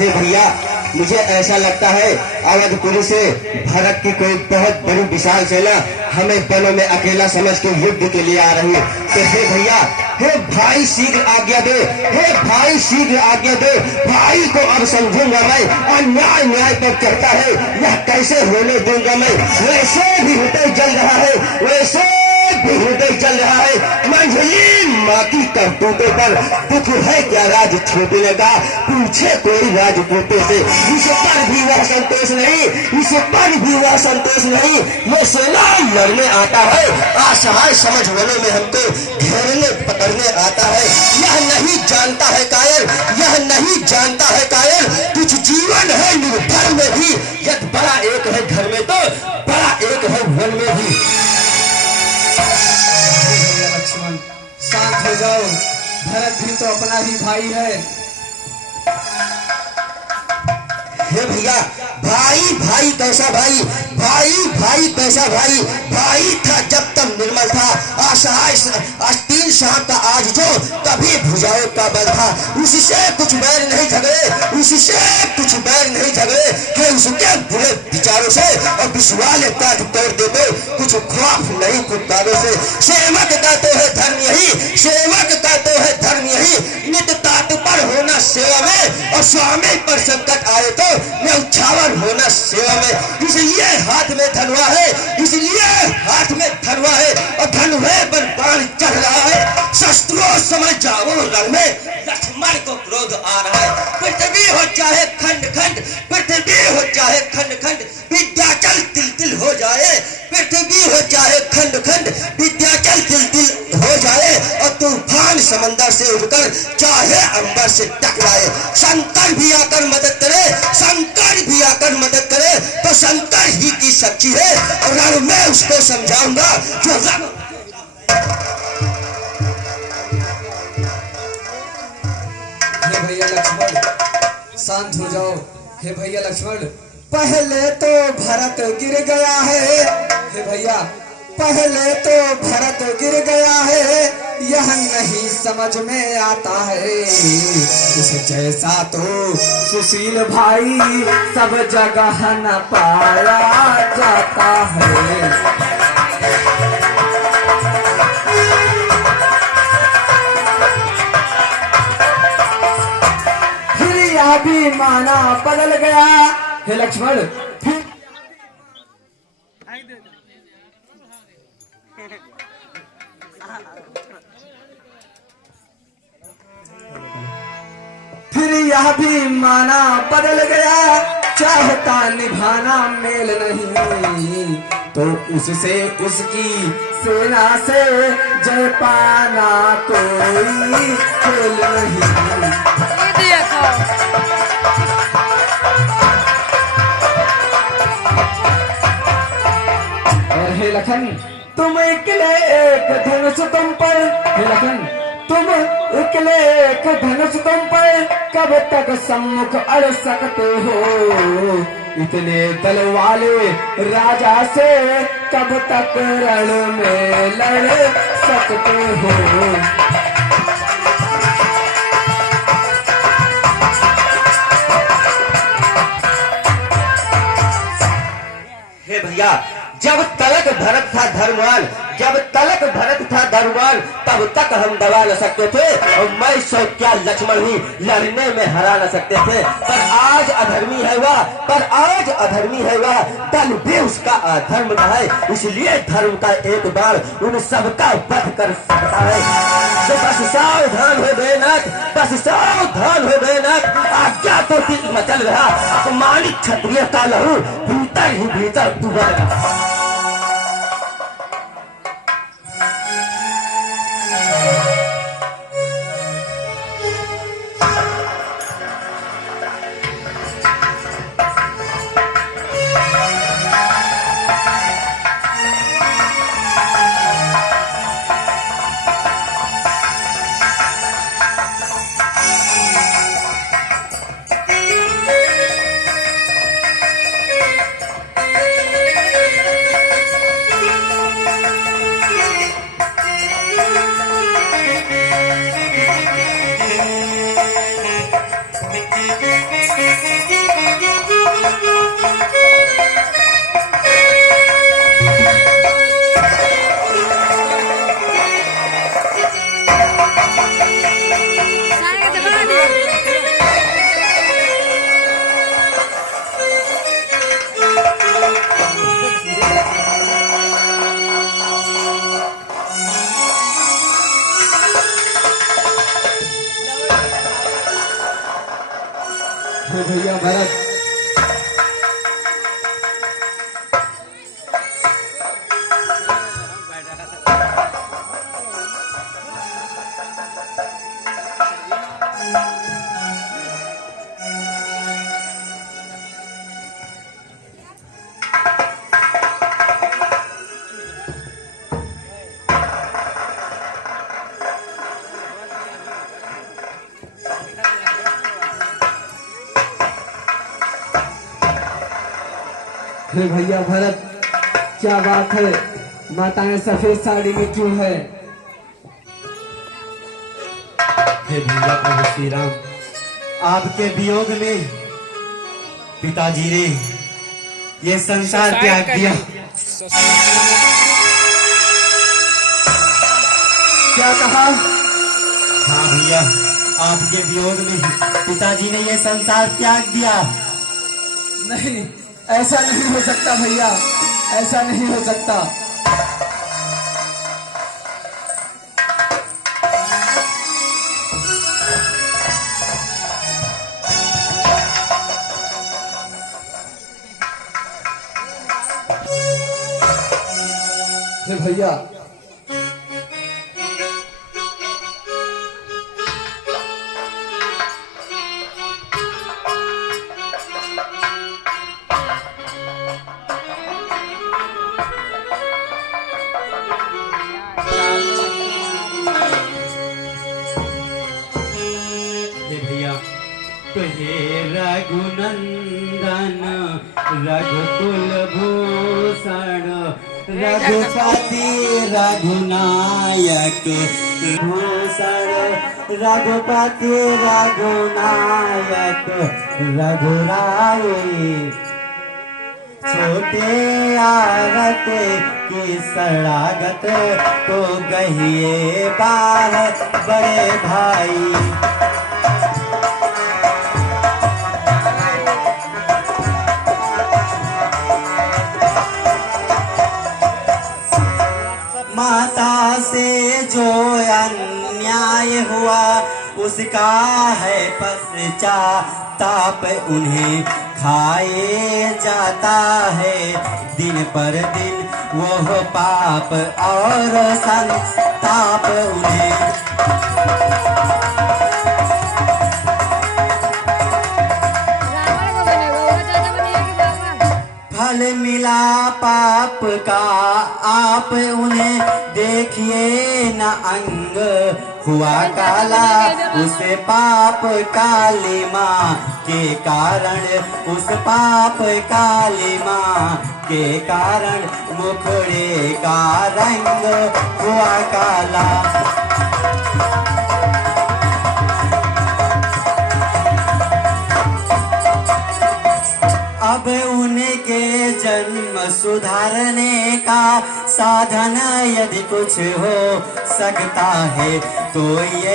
हे भैया, मुझे ऐसा लगता है अवधपुरी से भरत की कोई बहुत बड़ी विशाल सेना हमें वनों में अकेला समझ के युद्ध के लिए आ रही है। तो हे भैया, हे भाई शीघ्र आज्ञा दे, हे भाई शीघ्र आज्ञा दे। भाई को अब समझूंगा मैं, और न्याय न्याय पर चलता है, यह कैसे होने दूंगा मैं। वैसे भी हृदय जल रहा है, वैसे भी हृदय जल रहा है। मंझली माँ की करतूतों पर दुख है क्या राज छोड़ने का, पूछे कोई राजपूतों से। इस पर भी वह संतोष नहीं, इस पर भी वह संतोष नहीं। ये सेना लड़ने आता है, असहाय समझ वनों में हमको घेरने पकड़ने आता है। यह नहीं जानता है कायर, यह नहीं जानता है कायर, कुछ जीवन है निर्भर में भी। यदि बड़ा एक है घर में तो बड़ा एक है वन में भी। लक्ष्मण शांत हो जाओ, भरत भी तो अपना ही भाई है। हे भैया, भाई भाई कैसा भाई, भाई भाई कैसा भाई। भाई था जब तब निर्मल था, असहाय तीन साहब का आज जो कभी भुजाओं का बल था। उससे कुछ बैर नहीं झगड़े, उससे कुछ बैर नहीं झगड़े, कि उसके बुरे विचारों से और विश्वास ताज तोड़ देते। कुछ खौफ नहीं फुटकारों से। सेवक का तो है धर्म यही, सेवक का तो है धर्म यही। नित तात्पर होना सेवा में, और स्वामी पर संकट आए तो न्यौछावर होना सेवा में। इसलिए हाथ में धनुआ है, इसलिए हाथ में धनुआ है, और धनुए पर बाण चढ़ रहा है। शस्त्रों समझ जाओ रण में, लक्ष्मण को क्रोध आ रहा है। पृथ्वी हो चाहे खंड खंड, पृथ्वी हो चाहे खंड खंड, विद्याचल तिल तिल हो जाए। पृथ्वी हो चाहे खंड खंड, विद्याचल तिल तिल हो जाए, और तूफान समंदर से उठकर चाहे अंबर से टकराए। शंकर भी आकर मदद करे, शंकर भी आकर मदद करे, तो शंकर ही की सच्ची है, और रण में उसको समझाऊंगा जो रण। हे भैया लक्ष्मण शांत हो जाओ। हे भैया लक्ष्मण, पहले तो भरत गिर गया है। हे भैया, पहले तो भरत गिर गया है, यह नहीं समझ में आता है। उस जैसा तो सुशील भाई सब जगह न पाया जाता है। भी माना बदल गया। हे लक्ष्मण, फिर यह भी माना बदल गया। चाहता निभाना मेल नहीं, तो उससे उसकी सेना से जय पाना कोई खेल नहीं। हे लखन, तुम अकेले एक धनुष तुम पर, हे लखन तुम अकेले एक धनुष तुम पर, कब तक सम्मुख अड़ सकते हो। इतने दल वाले राजा से कब तक रण में लड़ सकते हो। हे भैया, जब तलक भरत था धर्मवान, जब तलक भरत था धर्मवान, तब तक हम दबा न सकते थे, और मैं सौ क्या लक्ष्मण ही लड़ने में हरा न सकते थे। पर आज अधर्मी है वह, पर आज अधर्मी है वह, दल भी उसका अधर्म का है। इसलिए धर्म का एक बार उन सबका वध कर सकता है। तो बस सावधान हो गए नाथ, बस सावधान हो गए नाथ। आज्ञा तो दिल मचल रहा, अपमानित क्षत्रिय का लहू भीतर ही भीतर उबल रहा। हे भैया भरत, क्या बात है, माताएं सफेद साड़ी में क्यों है? हे भैया प्रभु श्री राम, आपके वियोग में पिताजी ने ये संसार त्याग दिया। क्या कहा? हाँ भैया, आपके वियोग में पिताजी ने ये संसार त्याग दिया। नहीं, ऐसा नहीं हो सकता भैया, ऐसा नहीं हो सकता। हे भैया, हे रघुनंदन रघुकुल भूषण रघुपति रघुनायक भूषण रघुपति रघुनायक रघुराय छोटे आरत की सड़ागत तो गहिए बार बड़े भाई। माता से जो अन्याय हुआ उसका है पश्चाताप, उन्हें खाए जाता है दिन पर दिन वो पाप और संताप उन्हें। फल मिला पाप का आप उन्हें देखिए न अंग हुआ काला, उस पाप काली माँ के कारण, उस पाप काली माँ के कारण मुखड़े का रंग हुआ काला। अब उनके जन्म सुधारने का साधन यदि कुछ हो सकता है तो ये